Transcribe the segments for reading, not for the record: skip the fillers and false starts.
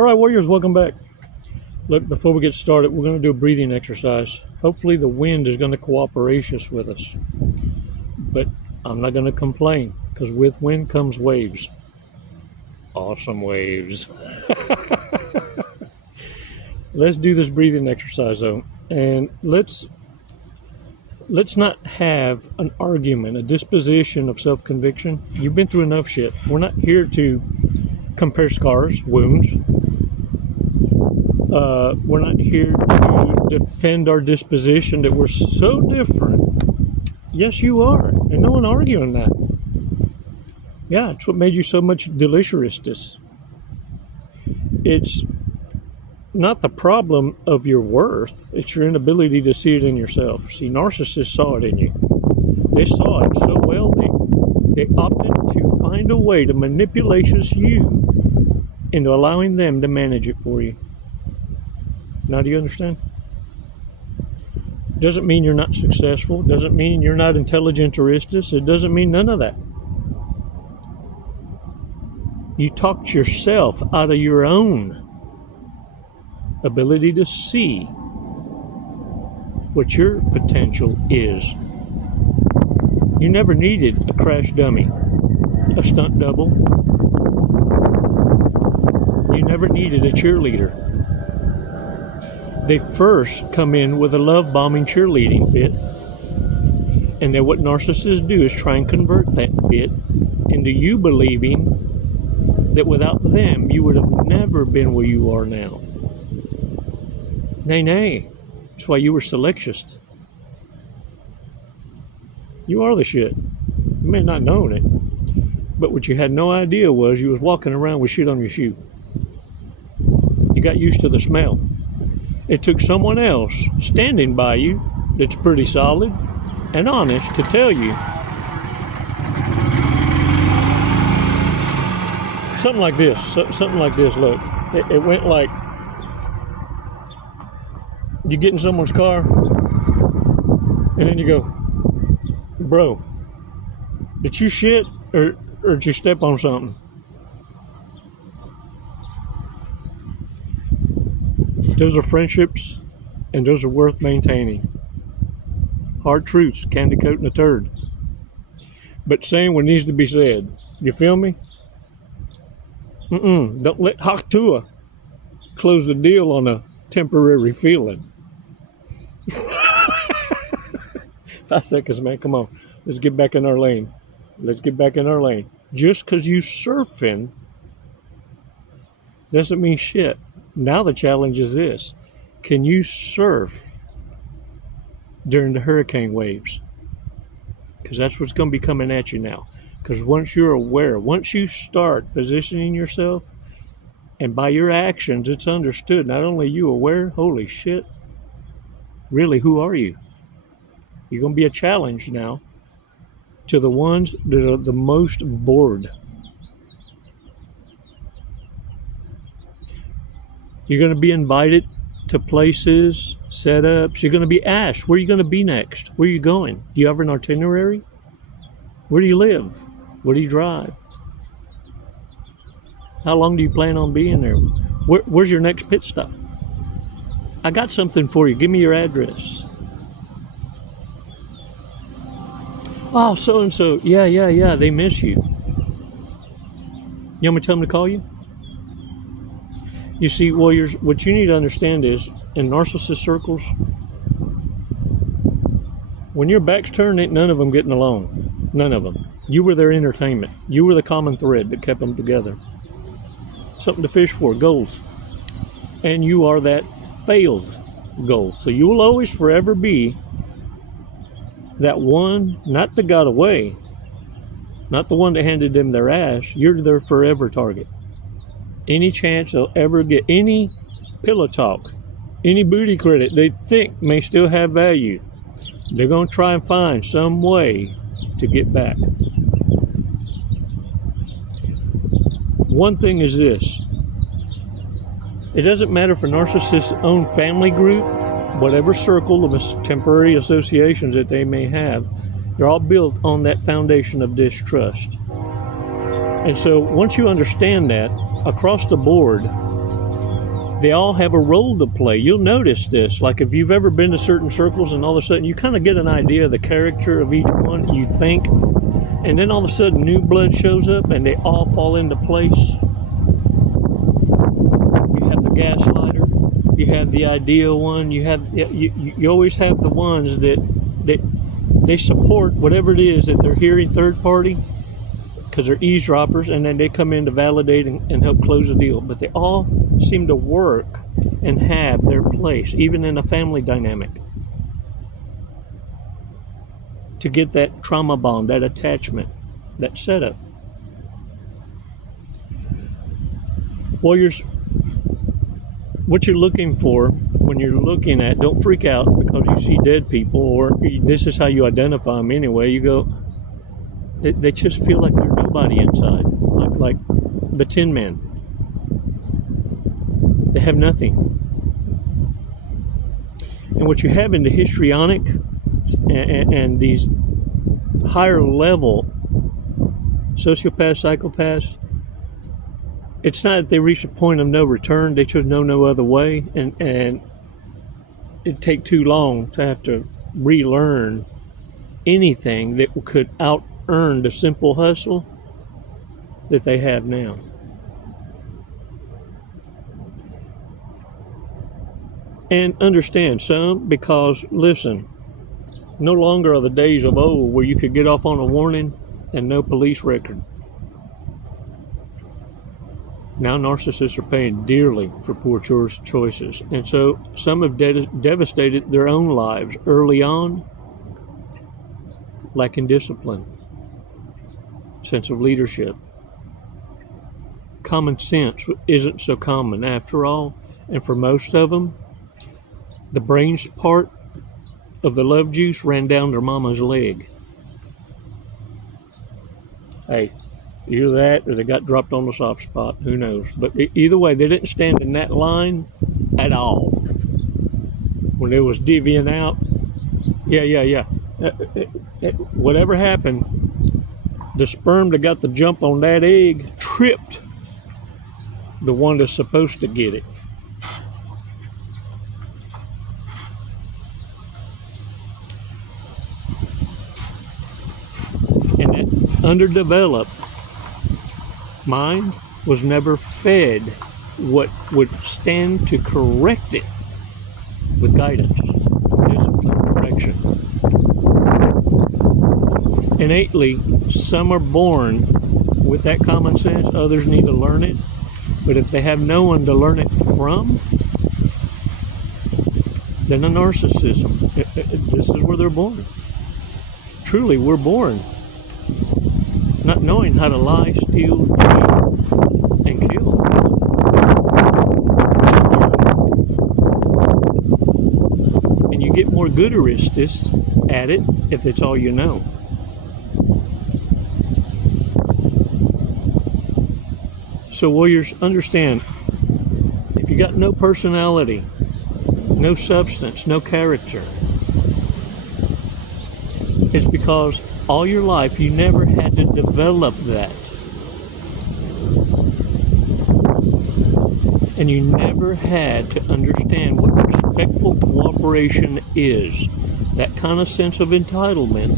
All right, warriors, welcome back. Look, before we get started, we're going to do a breathing exercise. Hopefully the wind is going to cooperate with us. But I'm not going to complain, because with wind comes waves. Awesome waves. Let's do this breathing exercise, though. And let's not have an argument, a disposition of self-conviction. You've been through enough shit. We're not here to compare scars, wounds. We're not here to defend our disposition that we're so different. Yes, you are. And no one arguing that. Yeah, it's what made you so much delicious. It's not the problem of your worth. It's your inability to see it in yourself. See, narcissists saw it in you. They saw it so well, they opted to find a way to manipulate you into allowing them to manage it for you. Now, do you understand? Doesn't mean you're not successful. Doesn't mean you're not intelligent or istus. It doesn't mean none of that. You talked yourself out of your own ability to see what your potential is. You never needed a crash dummy, a stunt double. You never needed a cheerleader. They first come in with a love-bombing cheerleading bit, and then what narcissists do is try and convert that bit into you believing that without them, you would have never been where you are now. Nay. That's why you were selectionist. You are the shit. You may not have known it, but what you had no idea was you was walking around with shit on your shoe. You got used to the smell. It took someone else standing by you that's pretty solid and honest to tell you something like this. Something like this. Look, it went like you get in someone's car and then you go, bro, did you shit or did you step on something? Those are friendships, and those are worth maintaining. Hard truths, candy coating a turd. But saying what needs to be said. You feel me? Don't let Haktua close the deal on a temporary feeling. 5 seconds, man. Come on. Let's get back in our lane. Just because you surfing doesn't mean shit. Now the challenge is this. Can you surf during the hurricane waves? Because that's what's going to be coming at you now. Because once you're aware, once you start positioning yourself, and by your actions, it's understood, not only you aware, holy shit, really, who are you? You're going to be a challenge now to the ones that are the most bored. You're going to be invited to places, setups. You're going to be asked, where are you going to be next? Where are you going? Do you have an itinerary? Where do you live? Where do you drive? How long do you plan on being there? Where's your next pit stop? I got something for you. Give me your address. Oh, so-and-so. Yeah. They miss you. You want me to tell them to call you? You see, warriors, what you need to understand is, in narcissist circles, when your back's turned, ain't none of them getting along. None of them. You were their entertainment. You were the common thread that kept them together. Something to fish for, goals. And you are that failed goal. So you will always forever be that one, not that got away, not the one that handed them their ass. You're their forever target. Any chance they'll ever get any pillow talk, any booty credit they think may still have value, they're going to try and find some way to get back. One thing is this. It doesn't matter if a narcissist's own family group, whatever circle of temporary associations that they may have, they're all built on that foundation of distrust. And so once you understand that, across the board, they all have a role to play. You'll notice this. Like if you've ever been to certain circles and all of a sudden you kind of get an idea of the character of each one, you think, and then all of a sudden new blood shows up and they all fall into place. You have the gaslighter, you have the ideal one, you always have the ones that they support whatever it is that they're hearing third party, because they're eavesdroppers, and then they come in to validate and help close the deal. But they all seem to work and have their place, even in a family dynamic, to get that trauma bond, that attachment, that setup. Warriors, what you're looking for when you're looking at, don't freak out because you see dead people, or this is how you identify them anyway. You go, they just feel like they're nobody inside, like the Tin Man. They have nothing. And what you have in the histrionic and these higher level sociopaths, psychopaths, it's not that they reach a point of no return, they just know no other way, and it'd take too long to have to relearn anything that could out-earn the simple hustle that they have now. And understand some, because listen, no longer are the days of old where you could get off on a warning and no police record. Now narcissists are paying dearly for poor choices. And so some have devastated their own lives early on, lacking discipline, sense of leadership. Common sense isn't so common after all. And for most of them, the brains part of the love juice ran down their mama's leg. Hey, either that or they got dropped on the soft spot. Who knows? But either way, they didn't stand in that line at all. When it was divvying out, whatever happened, the sperm that got the jump on that egg tripped the one that's supposed to get it. And that underdeveloped mind was never fed what would stand to correct it with guidance, discipline, direction. Innately, some are born with that common sense, others need to learn it. But if they have no one to learn it from, then a narcissism. This is where they're born. Truly, we're born not knowing how to lie, steal, cheat, and kill. And you get more gooderists at it if it's all you know. So warriors, understand, if you got no personality, no substance, no character, it's because all your life you never had to develop that. And you never had to understand what respectful cooperation is. That kind of sense of entitlement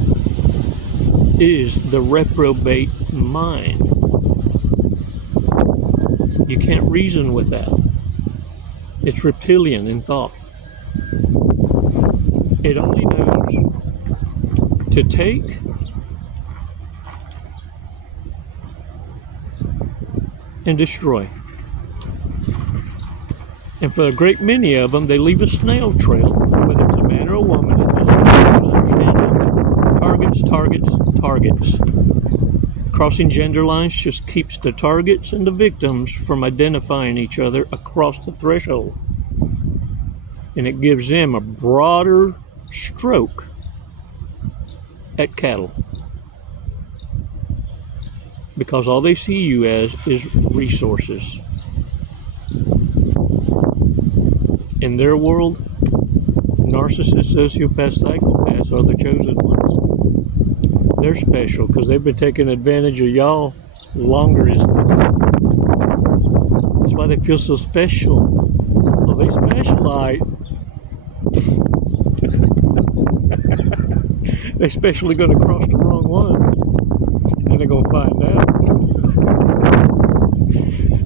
is the reprobate mind. You can't reason with that. It's reptilian in thought. It only knows to take and destroy. And for a great many of them, they leave a snail trail, whether it's a man or a woman, it doesn't understand it. Targets, targets, targets. Crossing gender lines just keeps the targets and the victims from identifying each other across the threshold. And it gives them a broader stroke at cattle. Because all they see you as is resources. In their world, narcissists, sociopaths, psychopaths are the chosen ones. They're special because they've been taking advantage of y'all longer as this. That's why they feel so special. Oh, they specialize. They especially going to cross the wrong one, and they're going to find out.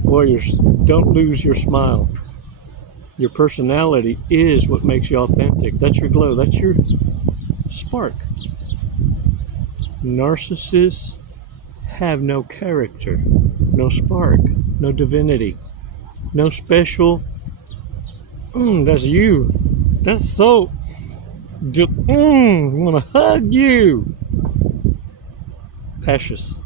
Warriors, don't lose your smile. Your personality is what makes you authentic. That's your glow. That's your spark. Narcissists have no character, no spark, no divinity, no special. That's you. That's so. I want to hug you. Precious.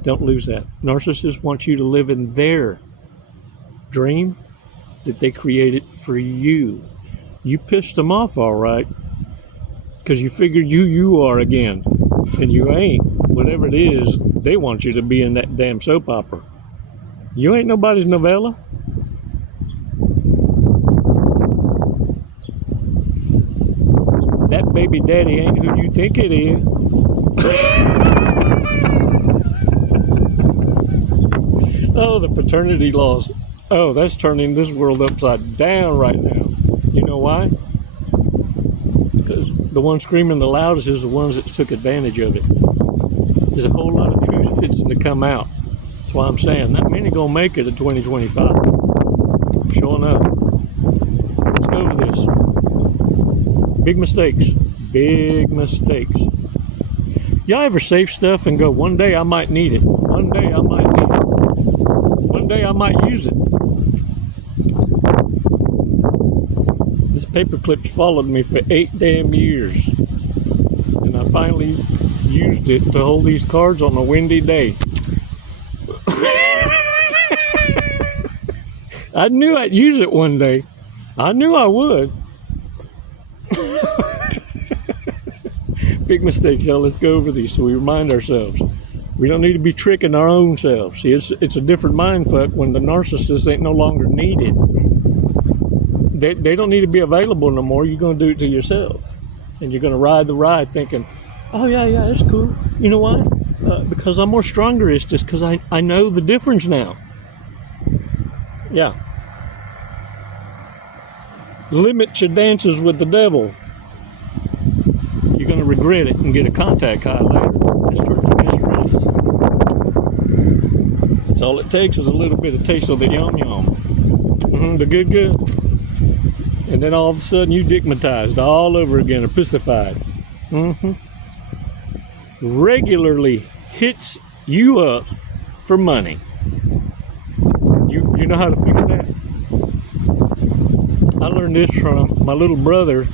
Don't lose that. Narcissists want you to live in their dream that they created for you. You pissed them off, all right, because you figured you are again, and you ain't. Whatever it is, they want you to be in that damn soap opera. You ain't nobody's novella. That baby daddy ain't who you think it is. Oh, the paternity laws. Oh, that's turning this world upside down right now. You know why? Because the one screaming the loudest is the ones that took advantage of it. There's a whole lot of truth fixing to come out. That's why I'm saying not many gonna make it in 2025. Showing up. Let's go with this. Big mistakes. Big mistakes. Y'all ever save stuff and go, one day I might need it. One day I might need it. One day I might use it. This paperclip's followed me for 8 damn years. And I finally used it to hold these cards on a windy day. I knew I'd use it one day. I knew I would. Big mistakes, y'all. Let's go over these so we remind ourselves. We don't need to be tricking our own selves. See, it's a different mindfuck when the narcissist ain't no longer needed. They don't need to be available no more. You're going to do it to yourself. And you're going to ride the ride thinking, oh, yeah, that's cool. You know why? Because I'm more stronger. It's just because I know the difference now. Yeah. Limit your dances with the devil. You're going to regret it and get a contact high later. That's all it takes is a little bit of taste of the yum-yum. The good. And then all of a sudden you digmatized all over again or pussified. Regularly hits you up for money. You know how to fix that? I learned this from my little brother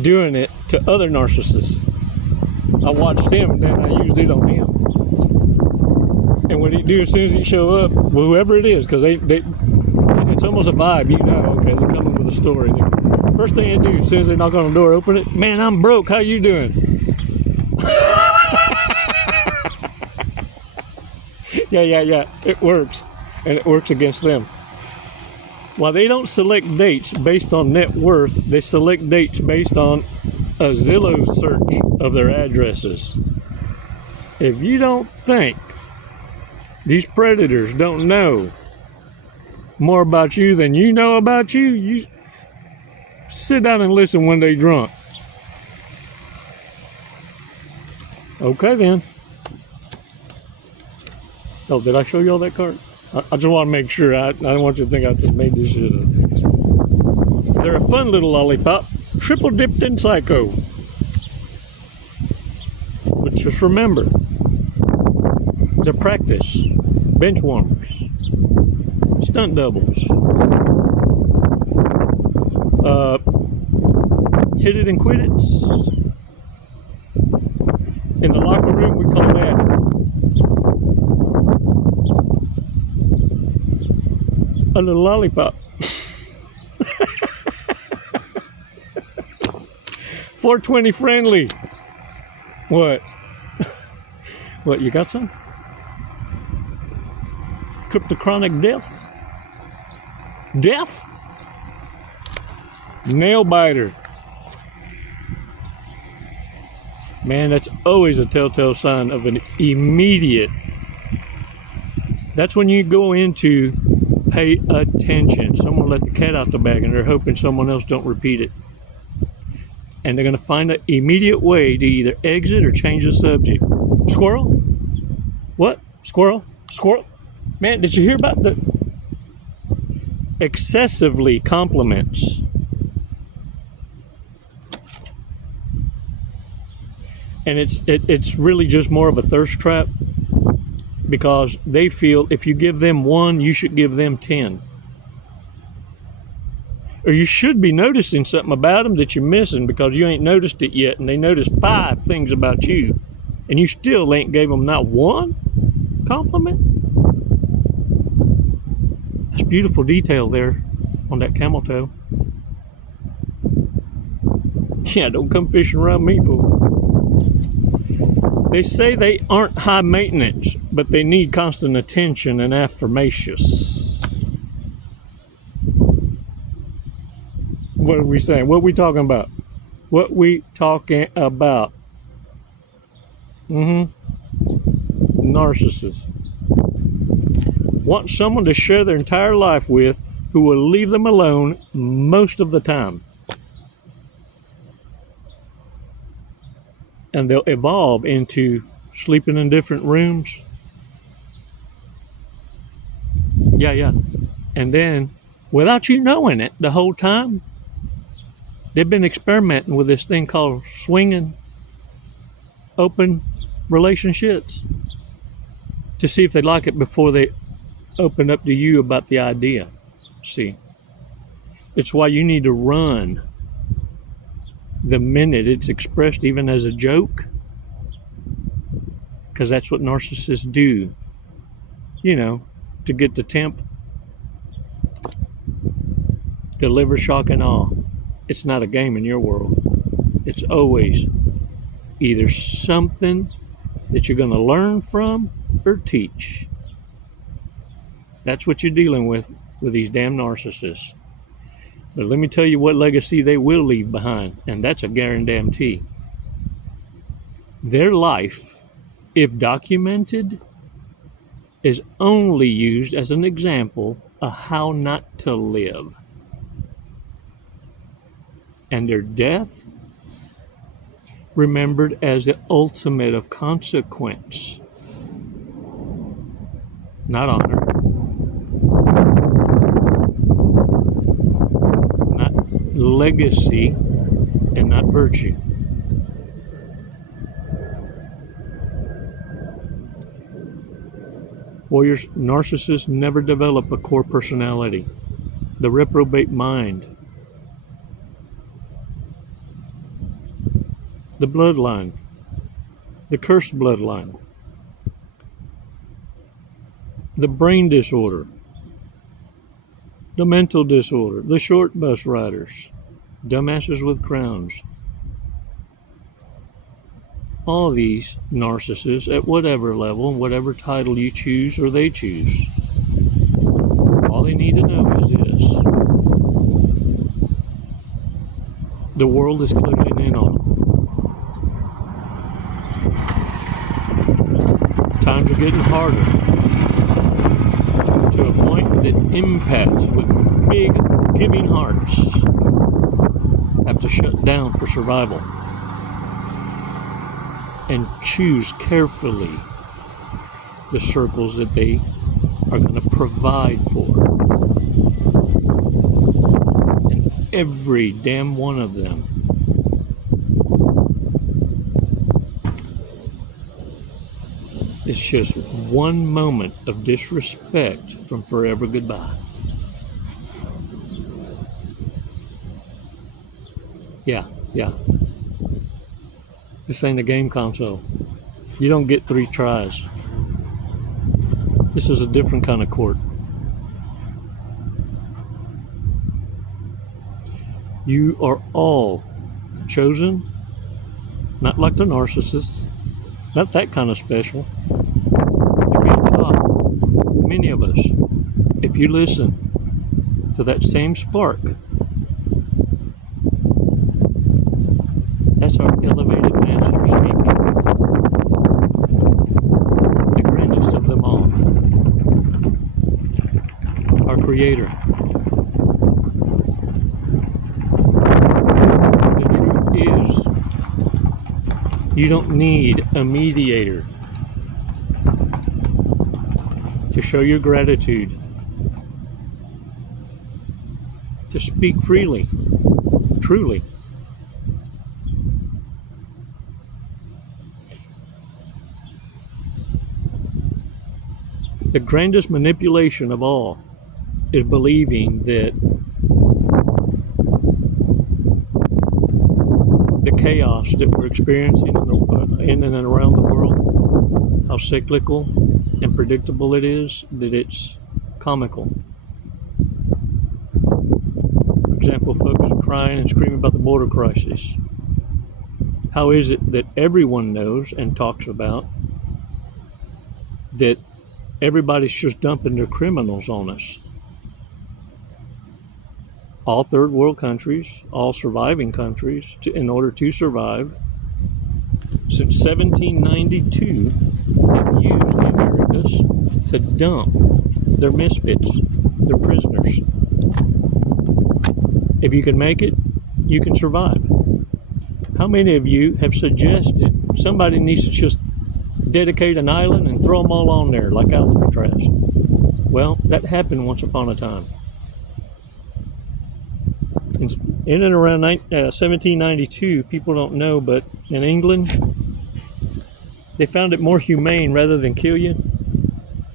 doing it to other narcissists. I watched him and then I used it on him. And what he do as soon as he show up, whoever it is, because it's almost a vibe, you know, okay, they're coming with a story. First thing they do, as soon as they knock on the door, open it, man, I'm broke, how you doing? Yeah, it works. And it works against them. While they don't select dates based on net worth, they select dates based on a Zillow search of their addresses. If you don't think these predators don't know more about you than you know about you, you sit down and listen when they're drunk. Okay then. Oh, did I show you all that card? I just want to make sure. I don't want you to think I just made this shit up. They're a fun little lollipop. Triple dipped in psycho. But just remember, they're practice. Bench warmers. Stunt doubles. Hit it and quit it. In the locker room, we call that a little lollipop. 420 friendly. What? What, you got some? Cryptochronic death? Death? Nail biter. Man, that's always a telltale sign of an immediate. That's when you go into pay attention. Someone let the cat out the bag and they're hoping someone else don't repeat it. And they're going to find an immediate way to either exit or change the subject. Squirrel? What? Squirrel? Squirrel? Man, did you hear about the excessively compliments? And it's really just more of a thirst trap, because they feel if you give them one, you should give them 10. Or you should be noticing something about them that you're missing because you ain't noticed it yet, and they noticed 5 things about you, and you still ain't gave them not one compliment. That's beautiful detail there on that camel toe. Yeah, don't come fishing around me, fool. They say they aren't high maintenance, but they need constant attention and affirmations. What are we saying? What are we talking about? What we talking about? Narcissists. Want someone to share their entire life with who will leave them alone most of the time. And they'll evolve into sleeping in different rooms. Yeah. And then, without you knowing it the whole time, they've been experimenting with this thing called swinging open relationships to see if they like it before they open up to you about the idea. See, it's why you need to run the minute it's expressed, even as a joke, because that's what narcissists do, to get the temp. Deliver shock and awe. It's not a game in your world. It's always either something that you're going to learn from or teach. That's what you're dealing with these damn narcissists. But let me tell you what legacy they will leave behind, and that's a guarantee. Their life, if documented, is only used as an example of how not to live. And their death, remembered as the ultimate of consequence, not honor, not legacy, and not virtue. Warriors, narcissists never develop a core personality. The reprobate mind, the bloodline, the cursed bloodline, the brain disorder, the mental disorder, the short bus riders, dumbasses with crowns. All these narcissists, at whatever level and whatever title you choose or they choose, all they need to know is this: the world is closing in on them. Times are getting harder, to a point that empaths with big giving hearts have to shut down for survival and choose carefully the circles that they are going to provide for. And every damn one of them is just one moment of disrespect from forever goodbye. Yeah. This ain't a game console. You don't get 3 tries. This is a different kind of court. You are all chosen, not like the narcissists, not that kind of special. You're being taught, many of us, if you listen to that same spark, that's our elevated master speaking. The grandest of them all. Our creator. mediator. The truth is, you don't need a mediator to show your gratitude, to speak freely, truly. The grandest manipulation of all is believing that the chaos that we're experiencing in and around the world, how cyclical and predictable it is, that it's comical. For example, folks crying and screaming about the border crisis. How is it that everyone knows and talks about that everybody's just dumping their criminals on us? All third world countries, all surviving countries, in order to survive, since 1792, have used the Americas to dump their misfits, their prisoners. If you can make it, you can survive. How many of you have suggested somebody needs to just dedicate an island and throw them all on there like Alcatraz? Well, that happened once upon a time. In and around 1792, people don't know, but in England, they found it more humane rather than kill you.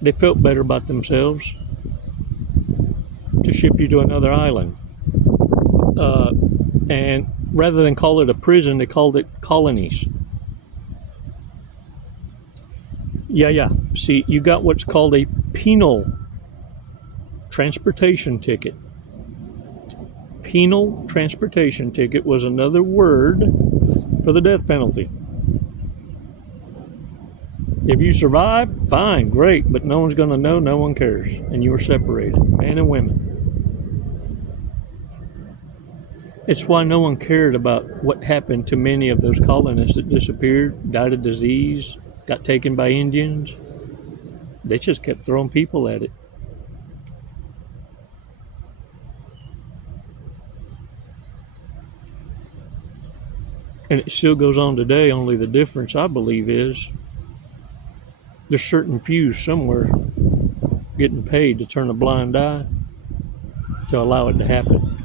They felt better about themselves to ship you to another island. And rather than call it a prison, they called it colonies. Yeah. See, you got what's called a penal transportation ticket. Penal transportation ticket was another word for the death penalty. If you survive, fine, great, but no one's going to know, no one cares, and you were separated, men and women. It's why no one cared about what happened to many of those colonists that disappeared, died of disease, got taken by Indians. They just kept throwing people at it. And it still goes on today, only the difference, I believe, is there's certain few somewhere getting paid to turn a blind eye to allow it to happen.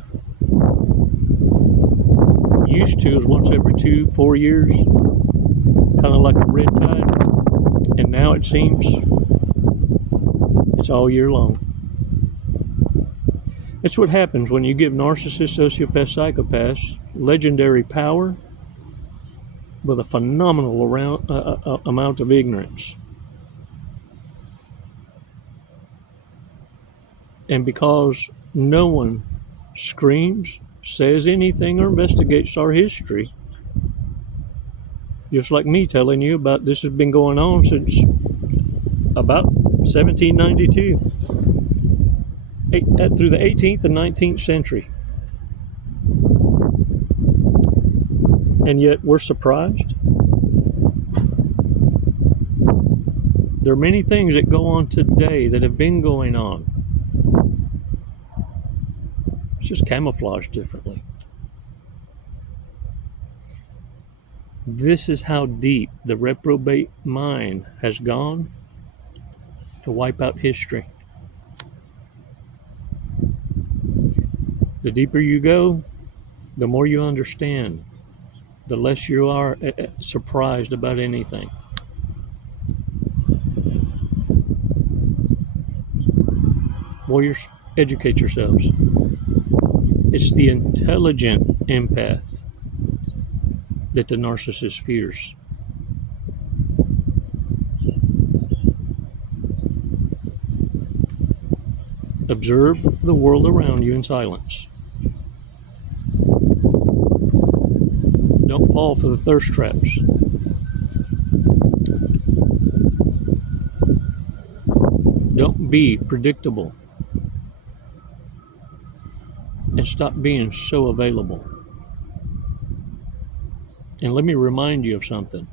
Used to is once every 2-4 years, kind of like a red tide, and now it seems it's all year long. It's what happens when you give narcissists, sociopaths, psychopaths legendary power with a phenomenal amount of ignorance. And because no one screams, says anything, or investigates our history, just like me telling you about this has been going on since about 1792, through the 18th and 19th century. And yet we're surprised. There are many things that go on today that have been going on. It's just camouflaged differently. This is how deep the reprobate mind has gone to wipe out history. The deeper you go, the more you understand, the less you are surprised about anything. Warriors, educate yourselves. It's the intelligent empath that the narcissist fears. Observe the world around you in silence. Don't fall for the thirst traps. Don't be predictable. And stop being so available. And let me remind you of something.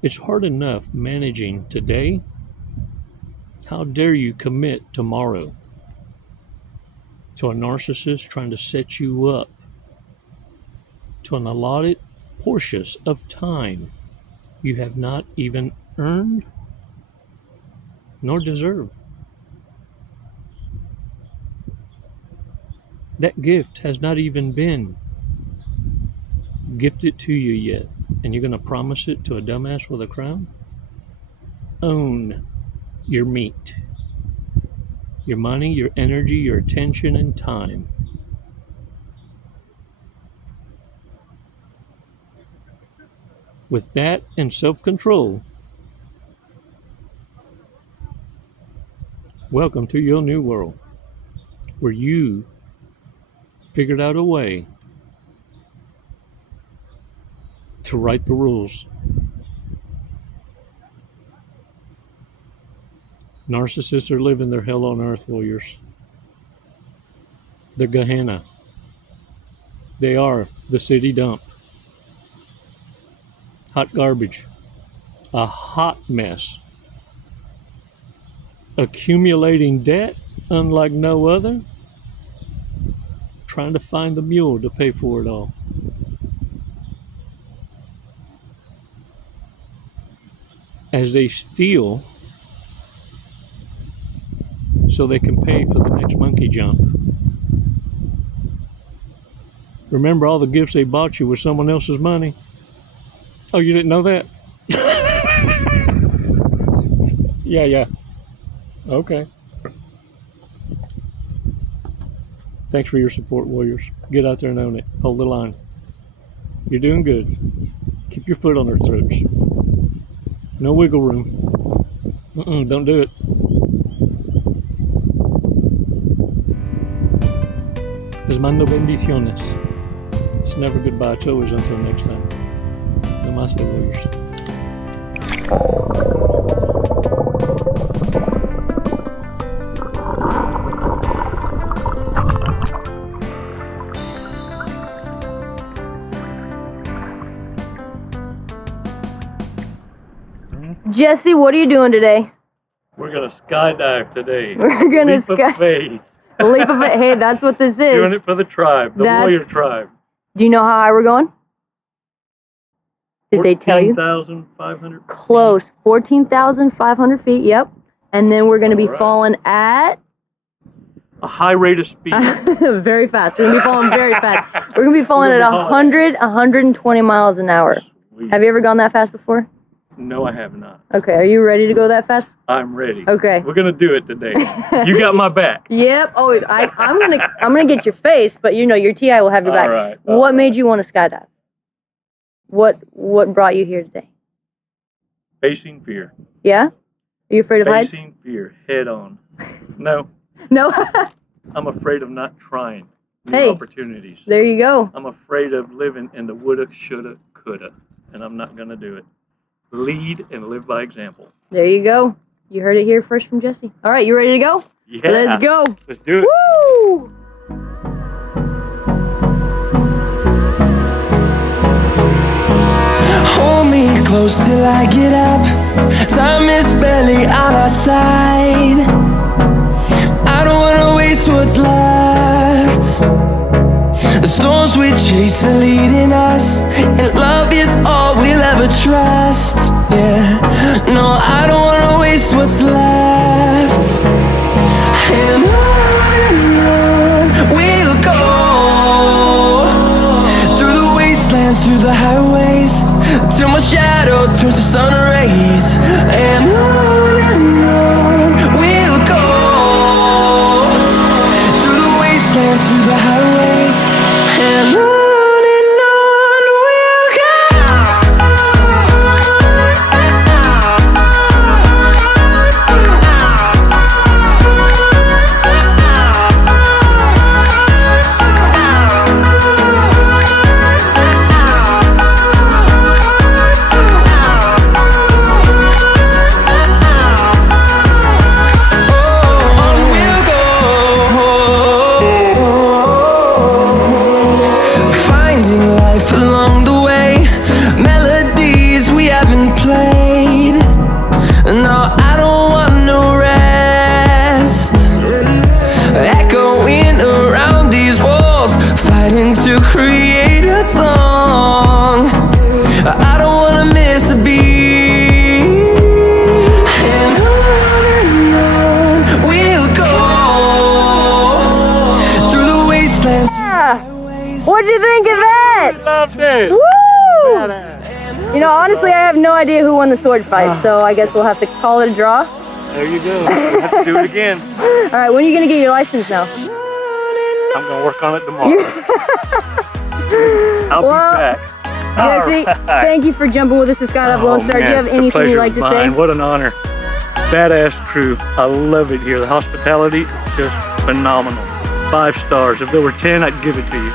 It's hard enough managing today How dare you commit tomorrow to a narcissist trying to set you up to an allotted portions of time you have not even earned nor deserve. That gift has not even been gifted to you yet, and you're going to promise it to a dumbass with a crown? Own your meat, your money, your energy, your attention, and time. With that and self-control, welcome to your new world, where you figured out a way to write the rules. Narcissists are living their hell on earth, warriors. They're Gehenna. They are the city dump. Hot garbage. A hot mess. Accumulating debt unlike no other. Trying to find the mule to pay for it all. As they steal so they can pay for the next monkey jump. Remember, all the gifts they bought you with someone else's money? Oh, you didn't know that? Yeah. Okay. Thanks for your support, warriors. Get out there and own it. Hold the line. You're doing good. Keep your foot on their throats. No wiggle room. Don't do it. Les mando bendiciones. It's never goodbye. It's always until next time. Namaste, warriors. Jesse, what are you doing today? We're going to skydive today. We're going to skydive. Faith. Leap of faith. Hey, that's what this is. Doing it for the tribe, the warrior tribe. Do you know how high we're going? Did they tell you? 14,500 Close. 14,500 feet, yep. And then we're going to be falling at? A high rate of speed. Very fast. We're going to be falling very fast. We're going to be falling at 120 miles an hour. Sweet. Have you ever gone that fast before? No, I have not. Okay, are you ready to go that fast? I'm ready. Okay. We're gonna do it today. You got my back. Yep. Oh, I'm gonna get your face, but you know your TI will have your back. All right. What made you want to skydive? What brought you here today? Facing fear. Yeah? Are you afraid of heights? Facing fear, head on. No. No. I'm afraid of not trying new opportunities. There you go. I'm afraid of living in the woulda, shoulda, coulda, and I'm not gonna do it. Lead and live by example. There you go. You heard it here first from Jesse. All right, you ready to go? Yeah. Let's go. Let's do it. Woo! Hold me close till I get up. Time is barely on our side. I don't wanna waste what's left. The storms we chase are leading us, and love is all we'll ever trust. Yeah, no, I don't wanna waste what's left. And on we'll go, through the wastelands, through the highways, till my shadow turns to sun rays. And on we'll go, through the wastelands, through the highways, and on we'll go. What'd you think of it? Loved it. Woo! Badass. You know, honestly, I have no idea who won the sword fight, so I guess we'll have to call it a draw. There you go. We'll have to do it again. All right, when are you gonna get your license now? I'm gonna work on it tomorrow. I'll Well, be back. Jesse, All right. thank you for jumping with us to Skydive Lone Star. Do you man, have the anything pleasure you'd like was to say? mine. What an honor. Badass crew. I love it here. The hospitality, just phenomenal. 5 stars. If there were 10, I'd give it to you.